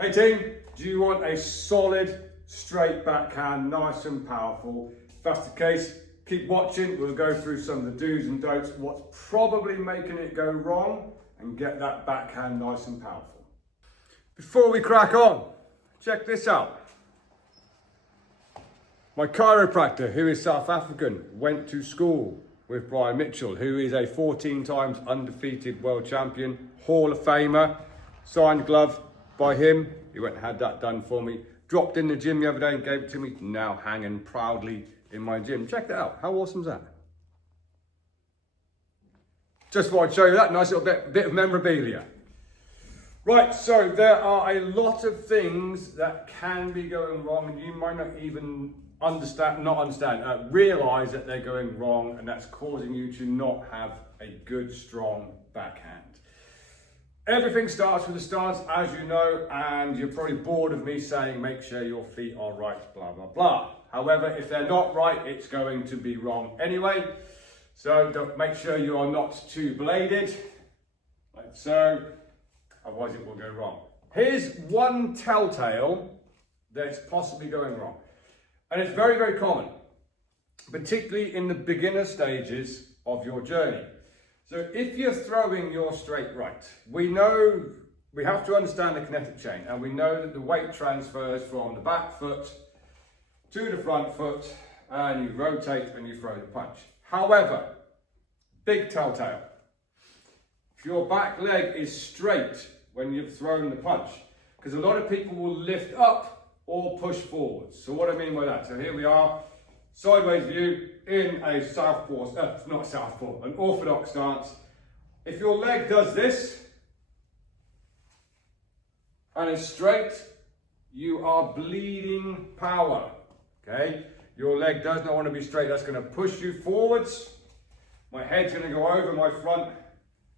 Hey team, do you want a solid, straight backhand, nice and powerful? If that's the case, keep watching. We'll go through some of the do's and don'ts, what's probably making it go wrong, and get that backhand nice and powerful. Before we crack on, check this out. My chiropractor, who is South African, went to school with Brian Mitchell, who is a 14 times undefeated world champion, Hall of Famer, signed glove by him. He went and had that done for me. Dropped in the gym the other day and gave it to me. Now hanging proudly in my gym. Check that out. How awesome is that? Just thought I'd show you that nice little bit of memorabilia. Right, so there are a lot of things that can be going wrong, and you might not even realize that they're going wrong, and that's causing you to not have a good, strong backhand. Everything starts with the stance, as you know, and you're probably bored of me saying make sure your feet are right, blah, blah, blah. However, if they're not right, it's going to be wrong anyway. So make sure you are not too bladed, like so, otherwise it will go wrong. Here's one telltale that's possibly going wrong. And it's very, very common, particularly in the beginner stages of your journey. So if you're throwing your straight right, we know we have to understand the kinetic chain, and we know that the weight transfers from the back foot to the front foot, and you rotate and you throw the punch. However, big telltale, if your back leg is straight when you've thrown the punch, because a lot of people will lift up or push forwards. So what I mean by that, so here we are, sideways view in a southpaw, not southpaw, an orthodox stance. If your leg does this and is straight, you are bleeding power, okay? Your leg does not want to be straight. That's going to push you forwards. My head's going to go over my front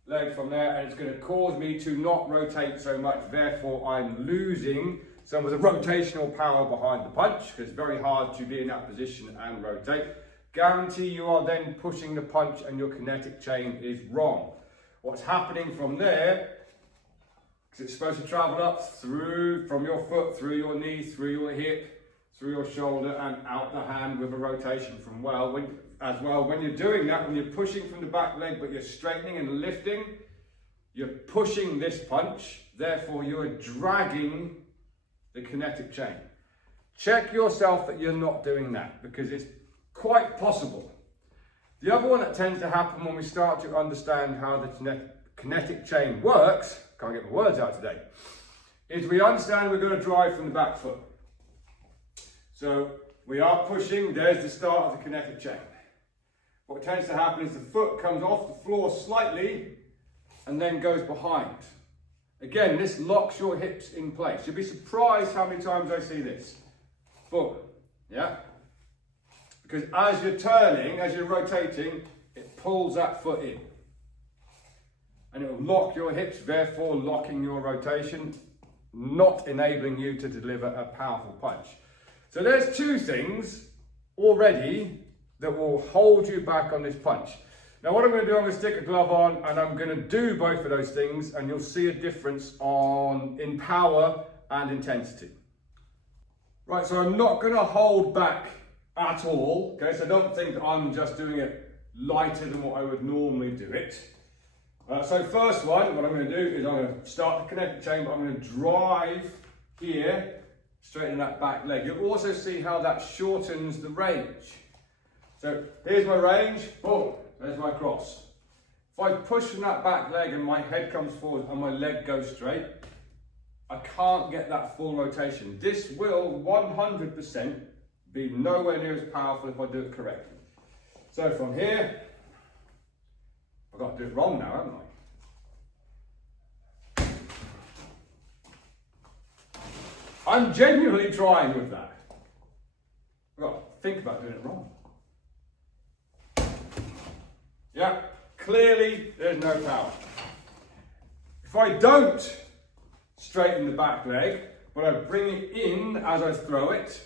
leg from there, and it's going to cause me to not rotate so much. Therefore, I'm losing some of the rotational power behind the punch, because it's very hard to be in that position and rotate. Guarantee you are then pushing the punch and your kinetic chain is wrong. What's happening from there, because it's supposed to travel up through, from your foot, through your knee, through your hip, through your shoulder, and out the hand with a rotation from when you're doing that, when you're pushing from the back leg but you're straightening and lifting, you're pushing this punch, therefore you're dragging the kinetic chain. Check yourself that you're not doing that, because it's quite possible. The other one that tends to happen when we start to understand how the kinetic chain works, can't get my words out today, is we understand we're going to drive from the back foot. So we are pushing, there's the start of the kinetic chain. What tends to happen is the foot comes off the floor slightly and then goes behind. Again, this locks your hips in place. You'll be surprised how many times I see this. Boom, yeah? Because as you're turning, as you're rotating, it pulls that foot in. And it will lock your hips, therefore locking your rotation, not enabling you to deliver a powerful punch. So there's two things already that will hold you back on this punch. Now what I'm going to do, I'm going to stick a glove on and I'm going to do both of those things, and you'll see a difference in power and intensity. Right, so I'm not going to hold back at all, okay, so don't think that I'm just doing it lighter than what I would normally do it. So first one, what I'm going to do is I'm going to start the kinetic chain, but I'm going to drive here, straighten that back leg. You'll also see how that shortens the range. So here's my range, boom, there's my cross. If I push from that back leg and my head comes forward and my leg goes straight, I can't get that full rotation. This will 100% be nowhere near as powerful if I do it correctly. So from here, I've got to do it wrong now, haven't I? I'm genuinely trying with that. I've got to think about doing it wrong. Yeah, clearly there's no power. If I don't straighten the back leg, but I bring it in as I throw it,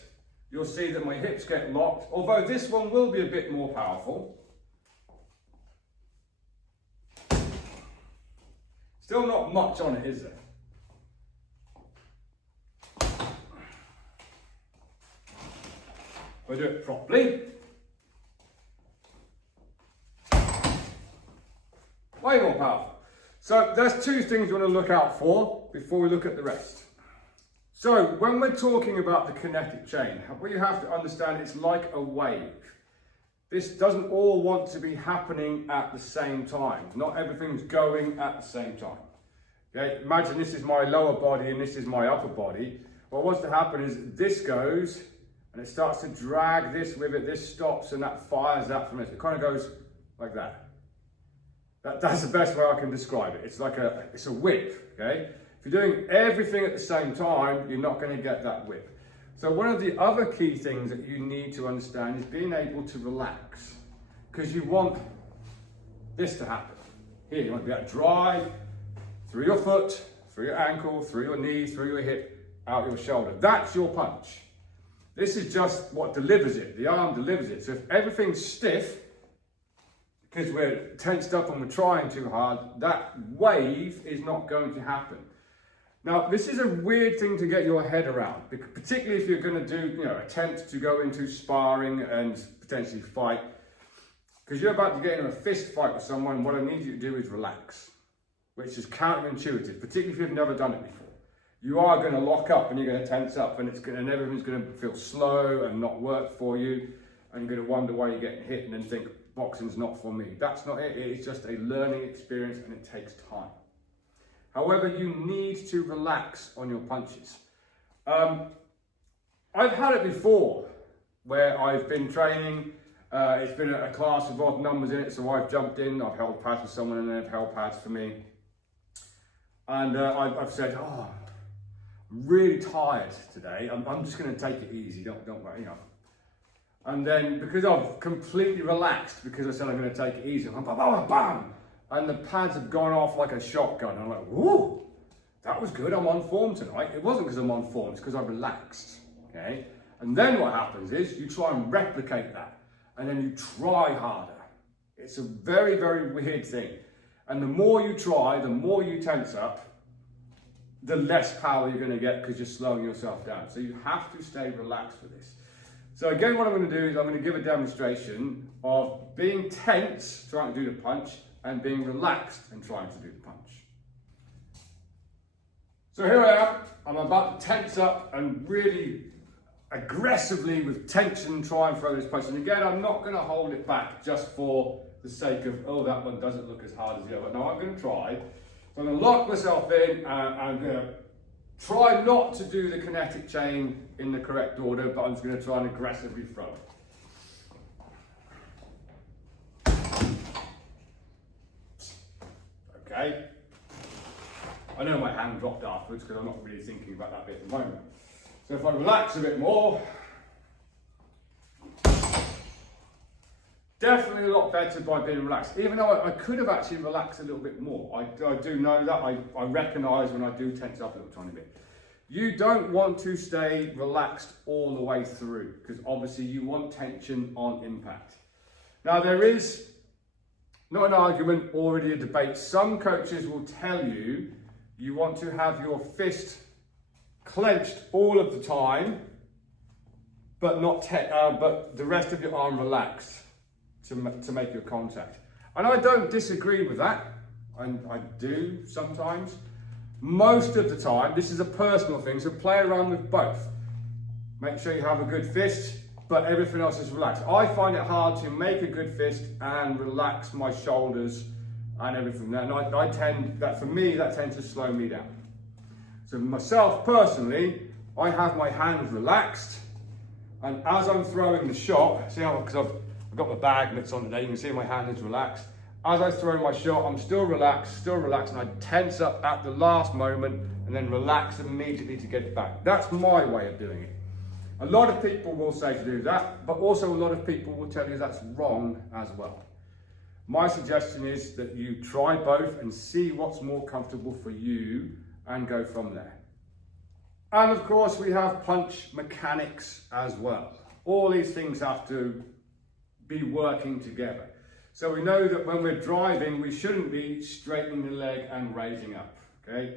you'll see that my hips get locked, although this one will be a bit more powerful. Still not much on it, is there? We'll do it properly. Way more powerful. So there's two things you want to look out for before we look at the rest. So when we're talking about the kinetic chain, what you have to understand, it's like a wave. This doesn't all want to be happening at the same time. Not everything's going at the same time. Okay? Imagine this is my lower body and this is my upper body. What wants to happen is this goes and it starts to drag this with it, this stops and that fires that from it. It kind of goes like that. That's the best way I can describe it. It's like it's a whip, okay? If you're doing everything at the same time, you're not going to get that whip. So one of the other key things that you need to understand is being able to relax, because you want this to happen. Here, you want to be able to drive through your foot, through your ankle, through your knee, through your hip, out your shoulder. That's your punch. This is just what delivers it. The arm delivers it. So if everything's stiff, because we're tensed up and we're trying too hard, that wave is not going to happen. Now, this is a weird thing to get your head around, particularly if you're going to do, attempt to go into sparring and potentially fight, because you're about to get in a fist fight with someone. What I need you to do is relax, which is counterintuitive, particularly if you've never done it before. You are going to lock up and you're going to tense up, and everything's going to feel slow and not work for you, and you're going to wonder why you're getting hit and then think, boxing's not for me. That's not it. It's just a learning experience and it takes time. However, you need to relax on your punches. I've had it before where I've been training. It's been a class with odd numbers in it, so I've jumped in, I've held pads for someone and they've held pads for me. And I've said, I'm really tired today. I'm just going to take it easy. Don't worry, And then because I've completely relaxed, because I said I'm going to take it easy, I'm bam, bam, bam, and the pads have gone off like a shotgun. And I'm like, whoa, that was good. I'm on form tonight. It wasn't because I'm on form, it's because I relaxed. Okay. And then what happens is you try and replicate that, and then you try harder. It's a very, very weird thing. And the more you try, the more you tense up, the less power you're going to get because you're slowing yourself down. So you have to stay relaxed for this. So again, what I'm going to do is I'm going to give a demonstration of being tense, trying to do the punch, and being relaxed and trying to do the punch. So here I am. I'm about to tense up and really aggressively with tension try and throw this punch. And again, I'm not going to hold it back just for the sake of, oh, that one doesn't look as hard as the other. No, I'm going to try. So I'm going to lock myself in and I'm going to try not to do the kinetic chain in the correct order, but I'm just going to try and aggressively throw it. Okay. I know my hand dropped afterwards because I'm not really thinking about that bit at the moment. So if I relax a bit more, definitely a lot better by being relaxed. Even though I could have actually relaxed a little bit more. I do know that. I recognise when I do tense up a little tiny bit. You don't want to stay relaxed all the way through, because obviously you want tension on impact. Now there is not an argument, already a debate. Some coaches will tell you you want to have your fist clenched all of the time, but but the rest of your arm relaxed to make your contact. And I don't disagree with that. I do sometimes. Most of the time, this is a personal thing, so play around with both. Make sure you have a good fist, but everything else is relaxed. I find it hard to make a good fist and relax my shoulders and everything. And for me, that tends to slow me down. So myself personally, I have my hands relaxed, and as I'm throwing the shot, see how, because I've got my bag mitts on today, you can see my hand is relaxed. As I throw my shot, I'm still relaxed, and I tense up at the last moment and then relax immediately to get it back. That's my way of doing it. A lot of people will say to do that, but also a lot of people will tell you that's wrong as well. My suggestion is that you try both and see what's more comfortable for you and go from there. And of course, we have punch mechanics as well. All these things have to be working together. So we know that when we're driving, we shouldn't be straightening the leg and raising up, okay?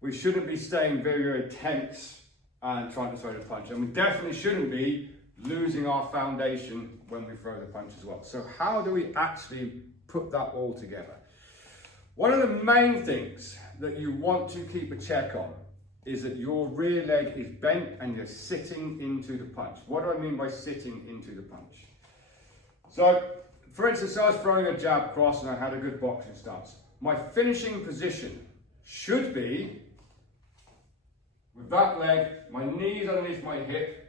We shouldn't be staying very, very tense and trying to throw the punch. And we definitely shouldn't be losing our foundation when we throw the punch as well. So how do we actually put that all together? One of the main things that you want to keep a check on is that your rear leg is bent and you're sitting into the punch. What do I mean by sitting into the punch? So, for instance, I was throwing a jab cross and I had a good boxing stance. My finishing position should be with that leg, my knees underneath my hip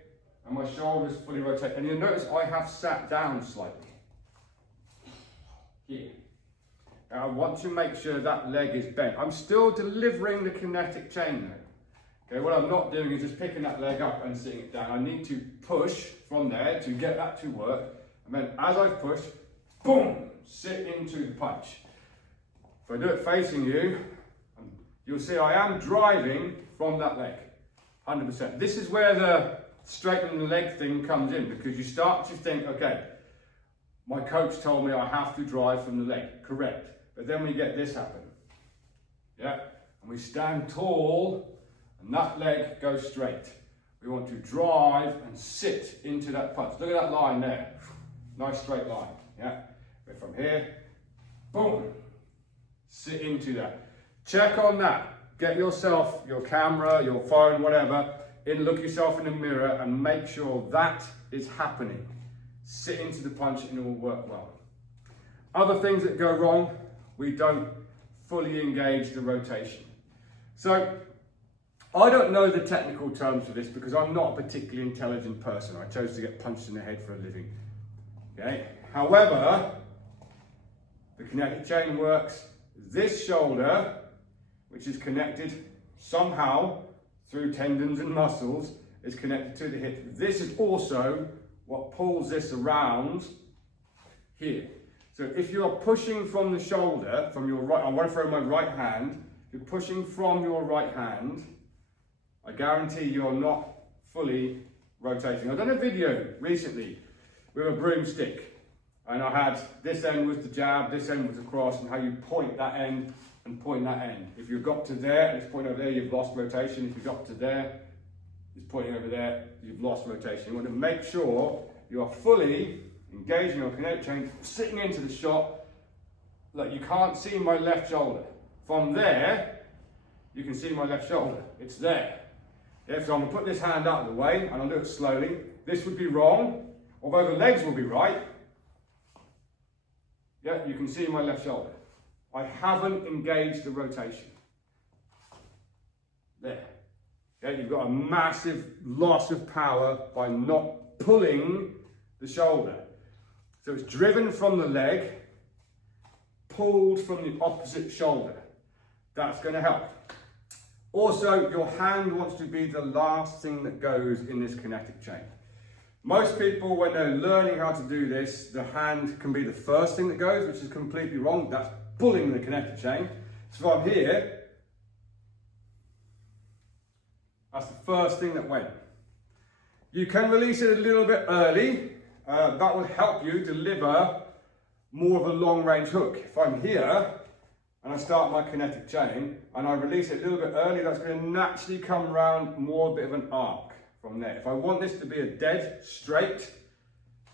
and my shoulders fully rotated. And you'll notice I have sat down slightly. Here. Now I want to make sure that leg is bent. I'm still delivering the kinetic chain though. Okay, what I'm not doing is just picking that leg up and sitting it down. I need to push from there to get that to work. And then as I push, boom, sit into the punch. If I do it facing you, you'll see I am driving from that leg, 100%. This is where the straightening the leg thing comes in, because you start to think, okay, my coach told me I have to drive from the leg, correct. But then we get this happen, yeah? And we stand tall and that leg goes straight. We want to drive and sit into that punch. Look at that line there, nice straight line, yeah? But from here, boom, sit into that. Check on that. Get yourself, your camera, your phone, whatever, look yourself in the mirror and make sure that is happening. Sit into the punch and it will work well. Other things that go wrong, we don't fully engage the rotation. So, I don't know the technical terms for this because I'm not a particularly intelligent person. I chose to get punched in the head for a living. Okay. However, the kinetic chain works. This shoulder, which is connected somehow through tendons and muscles, is connected to the hip. This is also what pulls this around here. So if you are pushing from the shoulder, from your right, I want to throw my right hand, if you're pushing from your right hand, I guarantee you're not fully rotating. I've done a video recently with a broomstick, and I had this end was the jab, this end was the cross, and how you point that end and point that end. If you've got to there and it's pointing over there, you've lost rotation. If you've got to there, it's pointing over there, you've lost rotation. You want to make sure you are fully engaging your kinetic chain, sitting into the shot. Like, you can't see my left shoulder. From there, you can see my left shoulder. It's there. Yeah, so I'm going to put this hand out of the way, and I'll do it slowly. This would be wrong, although the legs will be right. Yeah, you can see my left shoulder. I haven't engaged the rotation. There. Yeah, you've got a massive loss of power by not pulling the shoulder. So it's driven from the leg, pulled from the opposite shoulder. That's going to help. Also, your hand wants to be the last thing that goes in this kinetic chain. Most people, when they're learning how to do this, the hand can be the first thing that goes, which is completely wrong. That's pulling the kinetic chain. So from here, that's the first thing that went. You can release it a little bit early. That will help you deliver more of a long range hook. If I'm here and I start my kinetic chain and I release it a little bit early, that's going to naturally come around more a bit of an arc from there. If I want this to be a dead straight,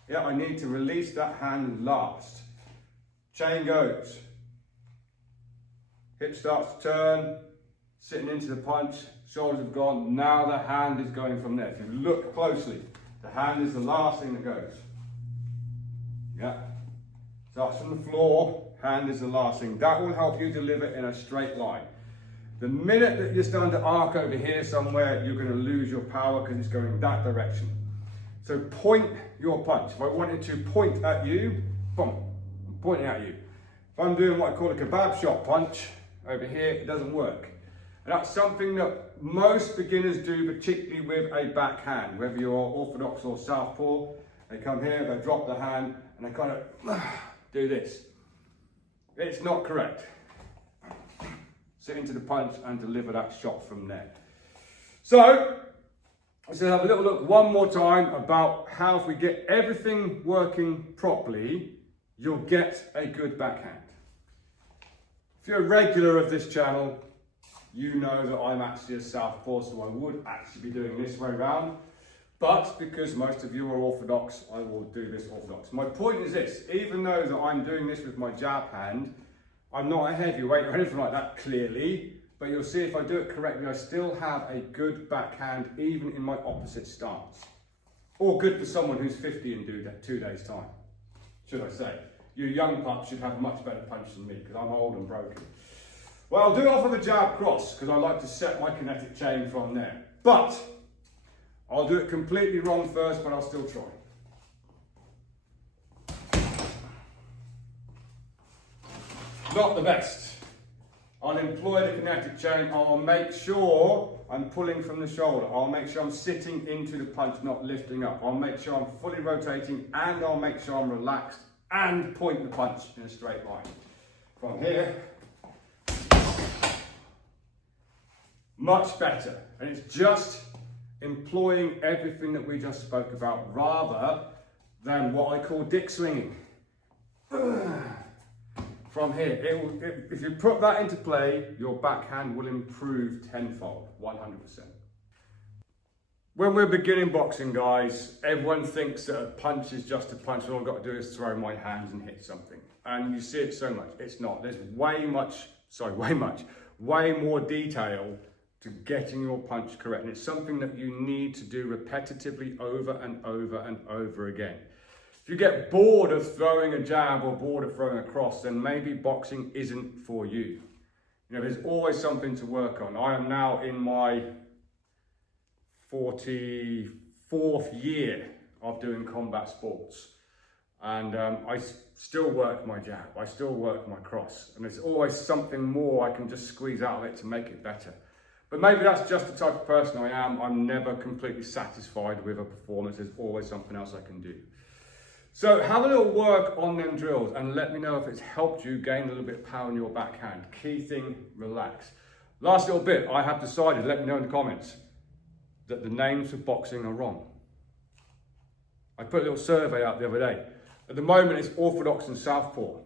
yeah, I need to release that hand last. Chain goes. Hip starts to turn, sitting into the punch, shoulders have gone. Now the hand is going from there. If you look closely, the hand is the last thing that goes. Yeah. Starts from the floor, hand is the last thing. That will help you deliver in a straight line. The minute that you're starting to arc over here somewhere, you're going to lose your power because it's going that direction. So point your punch. If I wanted to point at you, boom, I'm pointing at you. If I'm doing what I call a kebab shot punch over here, it doesn't work. And that's something that most beginners do, particularly with a backhand, whether you're orthodox or southpaw. They come here, they drop the hand, and they kind of do this. It's not correct. Sit into the punch and deliver that shot from there. So, let's have a little look one more time about how, if we get everything working properly, you'll get a good backhand. If you're a regular of this channel, you know that I'm actually a southpaw, so I would actually be doing this way round. But because most of you are orthodox, I will do this orthodox. My point is this, even though that I'm doing this with my jab hand, I'm not a heavyweight or anything like that, clearly, but you'll see if I do it correctly, I still have a good backhand, even in my opposite stance. Or good for someone who's 50 in 2 days' time, should I say. You young pups should have a much better punch than me, because I'm old and broken. Well, I'll do it off of a jab cross, because I like to set my kinetic chain from there. But I'll do it completely wrong first, but I'll still try. Not the best. I'll employ the kinetic chain. I'll make sure I'm pulling from the shoulder. I'll make sure I'm sitting into the punch, not lifting up. I'll make sure I'm fully rotating, and I'll make sure I'm relaxed and point the punch in a straight line. From here, much better. And it's just employing everything that we just spoke about, rather than what I call dick swinging. From here, if you put that into play, your backhand will improve tenfold, 100%. When we're beginning boxing, guys, everyone thinks that a punch is just a punch. All I've got to do is throw my hands and hit something. And you see it so much. It's not. There's way more detail to getting your punch correct. And it's something that you need to do repetitively over and over and over again. If you get bored of throwing a jab or bored of throwing a cross, then maybe boxing isn't for you. You know, there's always something to work on. I am now in my 44th year of doing combat sports. And I still work my jab, I still work my cross. And there's always something more I can just squeeze out of it to make it better. But maybe that's just the type of person I am. I'm never completely satisfied with a performance. There's always something else I can do. So have a little work on them drills and let me know if it's helped you gain a little bit of power in your backhand. Key thing, relax. Last little bit, I have decided, let me know in the comments, that the names for boxing are wrong. I put a little survey out the other day. At the moment it's orthodox and southpaw.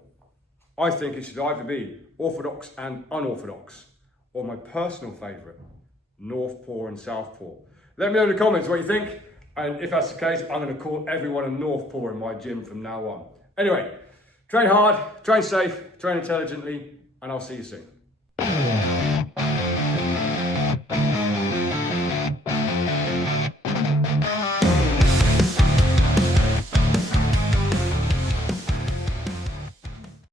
I think it should either be orthodox and unorthodox, or my personal favourite, northpaw and southpaw. Let me know in the comments what you think. And if that's the case, I'm going to call everyone a northpaw in my gym from now on. Anyway, train hard, train safe, train intelligently, and I'll see you soon.